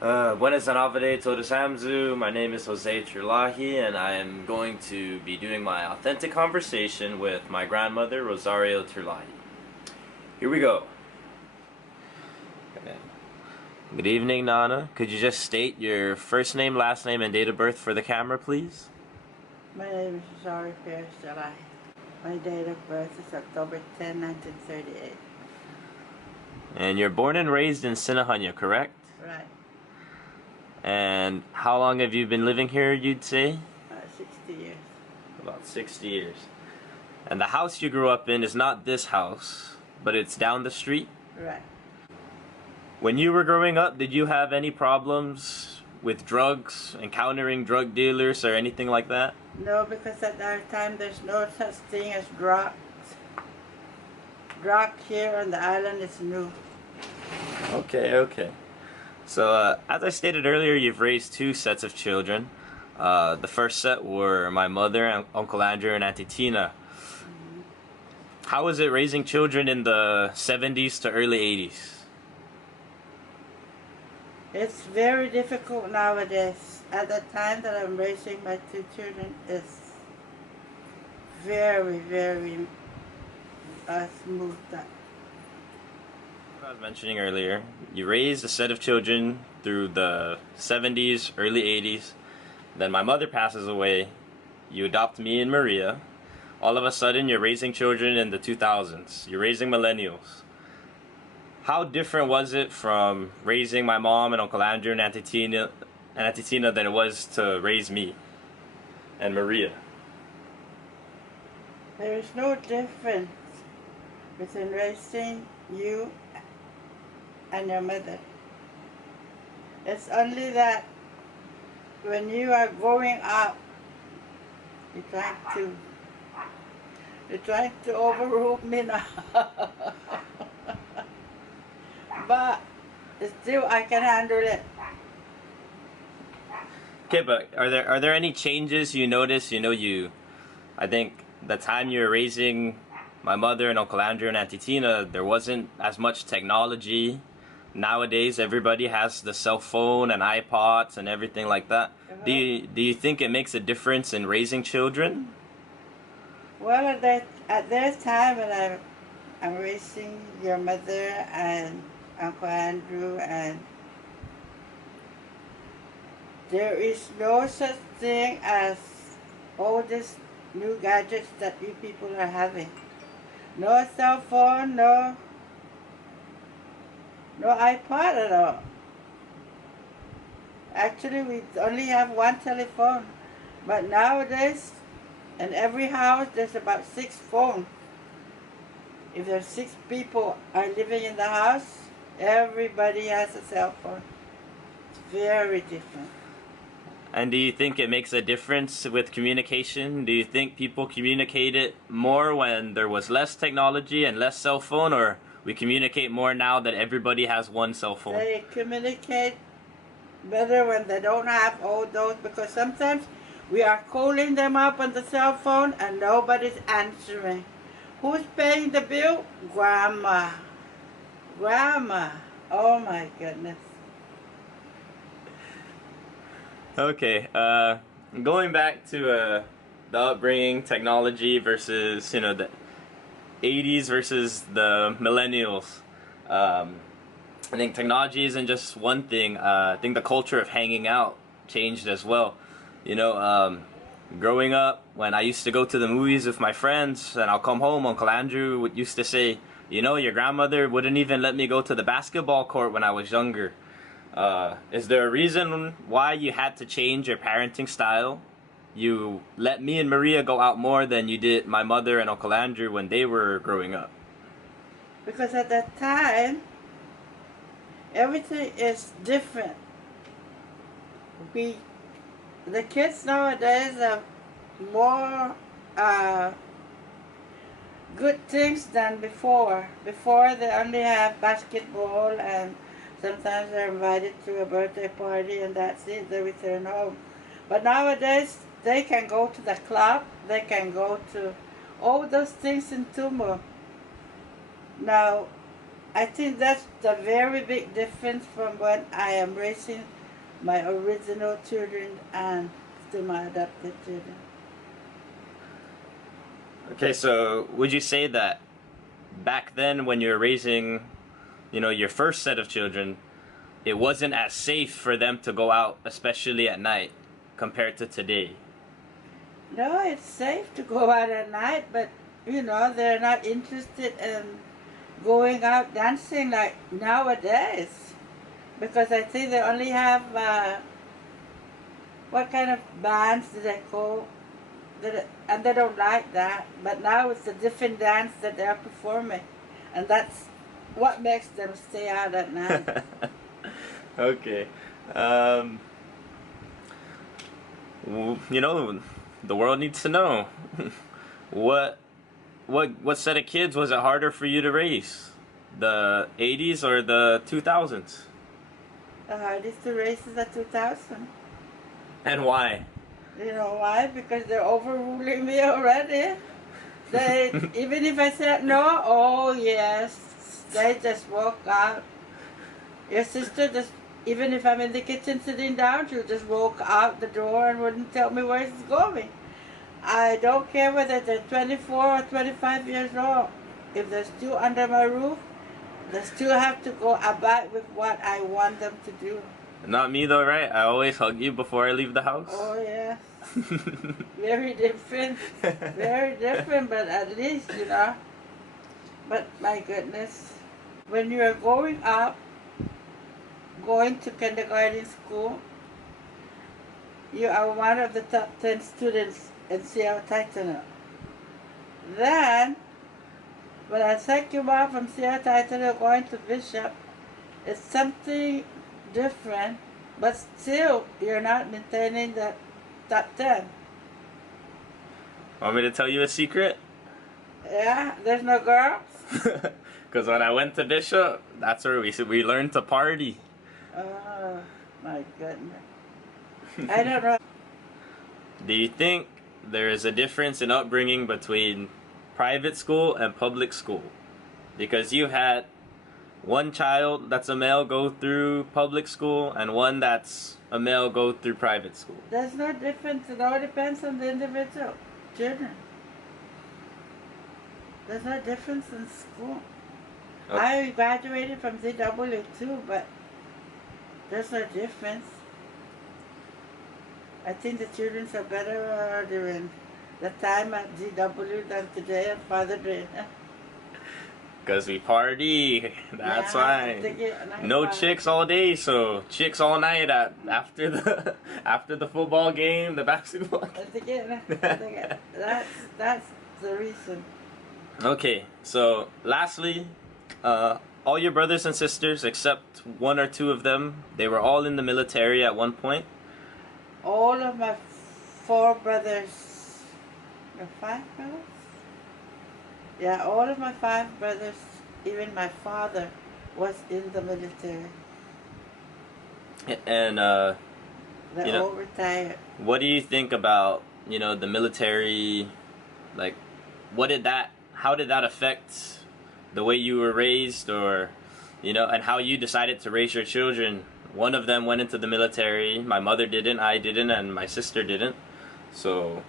Buenas tardes, todos Hamzu. My name is Jose Terlaje, and I am going to be doing my authentic conversation with my grandmother, Rosario Terlaje. Here we go. Okay. Good evening, Nana. Could you just state your first name, last name, and date of birth for the camera, please? My name is Rosario Terlaje. My date of birth is October 10, 1938. And you're born and raised in Sinajana, correct? Right. And how long have you been living here, you'd say? 60 years. About 60 years. And the house you grew up in is not this house, but it's down the street? Right. When you were growing up, did you have any problems with drugs, encountering drug dealers or anything like that? No, because at our time there's no such thing as drugs. Drug here on the island is new. Okay. So, as I stated earlier, you've raised two sets of children. The first set were my mother, Uncle Andrew, and Auntie Tina. How was it raising children in the 70s to early 80s? It's very difficult nowadays. At the time that I'm raising my two children, it's very, very smooth. I was mentioning earlier, you raised a set of children through the 70s, early 80s. Then my mother passes away. You adopt me and Maria. All of a sudden, you're raising children in the 2000s. You're raising millennials. How different was it from raising my mom and Uncle Andrew and Auntie Tina than it was to raise me and Maria? There is no difference between raising you and your mother. It's only that when you are growing up, you're trying to overrule me now. But still I can handle it. Okay, but are there any changes you notice? I think the time you were raising my mother and Uncle Andrew and Auntie Tina, there wasn't as much technology. Nowadays, everybody has the cell phone and iPods and everything like that. Do you think it makes a difference in raising children? Well, at that time when I'm raising your mother and Uncle Andrew, and there is no such thing as all these new gadgets that you people are having. No cell phone, no iPod at all. Actually, we only have one telephone. But nowadays, in every house, there's about 6 phones. If there's 6 people are living in the house, everybody has a cell phone. It's very different. And do you think it makes a difference with communication? Do you think people communicated more when there was less technology and less cell phone, or we communicate more now that everybody has one cell phone? They communicate better when they don't have all those, because sometimes we are calling them up on the cell phone and nobody's answering. Who's paying the bill? Grandma. Grandma. Oh my goodness. Okay, going back to the upbringing, technology versus, the 80s versus the millennials. I think technology isn't just one thing. I think the culture of hanging out changed as well. Growing up, when I used to go to the movies with my friends and I'll come home, Uncle Andrew used to say, your grandmother wouldn't even let me go to the basketball court when I was younger. Is there a reason why you had to change your parenting style? You let me and Maria go out more than you did my mother and Uncle Andrew when they were growing up. Because at that time, everything is different. The kids nowadays have more good things than before. Before they only have basketball, and sometimes they're invited to a birthday party and that's it, they return home. But nowadays they can go to the club, they can go to all those things in Tumo. Now I think that's the very big difference from when I am raising my original children and to my adopted children. Okay, so would you say that back then when you were raising, your first set of children, it wasn't as safe for them to go out, especially at night, compared to today? No, it's safe to go out at night, but they're not interested in going out dancing like nowadays. Because I think they only have, what kind of bands do they call? And they don't like that. But now it's a different dance that they're performing. And that's what makes them stay out at night. Okay. The world needs to know. what what set of kids was it harder for you to raise? The 80s or the 2000s? The hardest to raise is the 2000. And why? You know why? Because they're overruling me already. They, even if I said no, oh yes, they just walk out. Your sister just, even if I'm in the kitchen sitting down, she'll just walk out the door and wouldn't tell me where she's going. I don't care whether they're 24 or 25 years old. If they're still under my roof, they still have to go about with what I want them to do. Not me though, right? I always hug you before I leave the house. Oh yeah. Very different. Very different, but at least, But my goodness, when you are going up, going to kindergarten school, you are one of the top 10 students in Seattle Titan. Then, when I take you out from Seattle Titan going to Bishop, it's something different, but still you're not maintaining the top 10. Want me to tell you a secret? Yeah, there's no girls. Because when I went to Bishop, that's where we learned to party. Oh my goodness. I don't know. Do you think there is a difference in upbringing between private school and public school? Because you had one child that's a male go through public school and one that's a male go through private school. There's no difference. It all depends on the individual children. There's no difference in school. Okay. I graduated from ZW too, but there's no difference. I think the children are better during the time at ZW than today at Father Day. Because we party. That's why. No party. chicks all day, so chicks all night after the football game, the basketball. That's the reason. Okay, so lastly, all your brothers and sisters, except one or two of them, they were all in the military at one point. All of my 4 brothers, or 5 brothers? Yeah, all of my 5 brothers, even my father, was in the military. And They're all retired. what do you think about the military? Like, how did that affect the way you were raised, or and how you decided to raise your children? One of them went into the military. My mother didn't, I didn't, and my sister didn't. So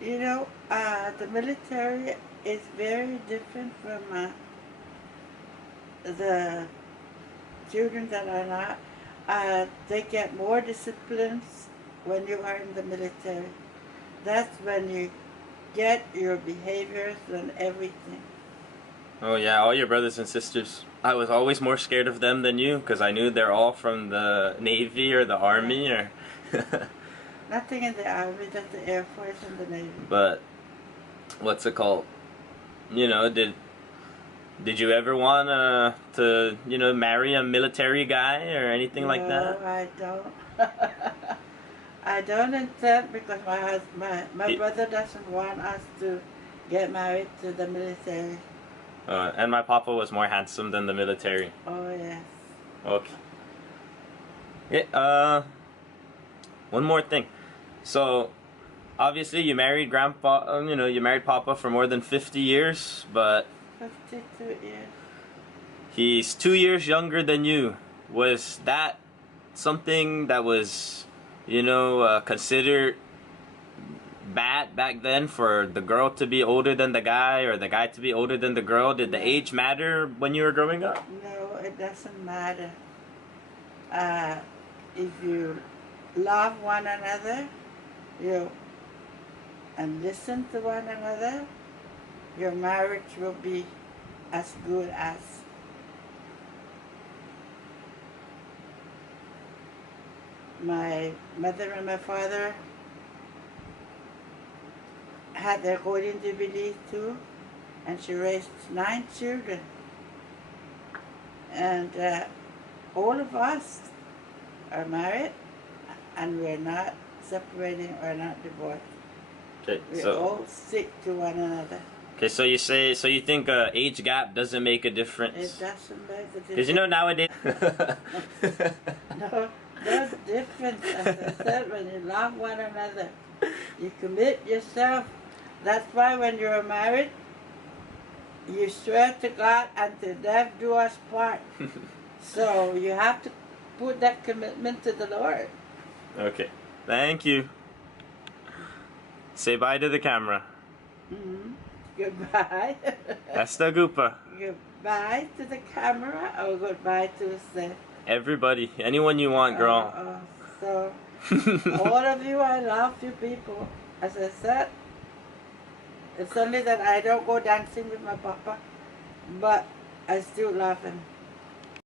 the military is very different from the children that are not. They get more disciplines when you are in the military. That's when you get your behaviors and everything. Oh yeah, all your brothers and sisters. I was always more scared of them than you because I knew they're all from the Navy or the Army or. Nothing in the Army, just the Air Force and the Navy. But what's it called? Did you ever want to marry a military guy or anything like that? No, I don't. I don't intend because my brother doesn't want us to get married to the military. And my papa was more handsome than the military. Oh yes. Okay. Yeah. One more thing. So, obviously, you married Grandpa. You married Papa for more than 50 years, but 52 years. He's 2 years younger than you. Was that something that was, considered bad back then for the girl to be older than the guy or the guy to be older than the girl? Did the age matter when you were growing up? No, it doesn't matter. If you love one another, and listen to one another, your marriage will be as good as. My mother and my father had their golden jubilee too, and she raised 9 children. And all of us are married, and we're not separating or not divorced. Okay, We all stick to one another. Okay, so you think age gap doesn't make a difference? It doesn't make a difference. Because nowadays. No difference. As I said, when you love one another, you commit yourself. That's why when you're married, you swear to God, until death do us part. So you have to put that commitment to the Lord. Okay, thank you. Say bye to the camera. Goodbye. Hasta Gupa. Goodbye to the camera, or goodbye to the... Everybody, anyone you want, girl. So, all of you, I love you people. As I said, it's only that I don't go dancing with my papa, but I still love him.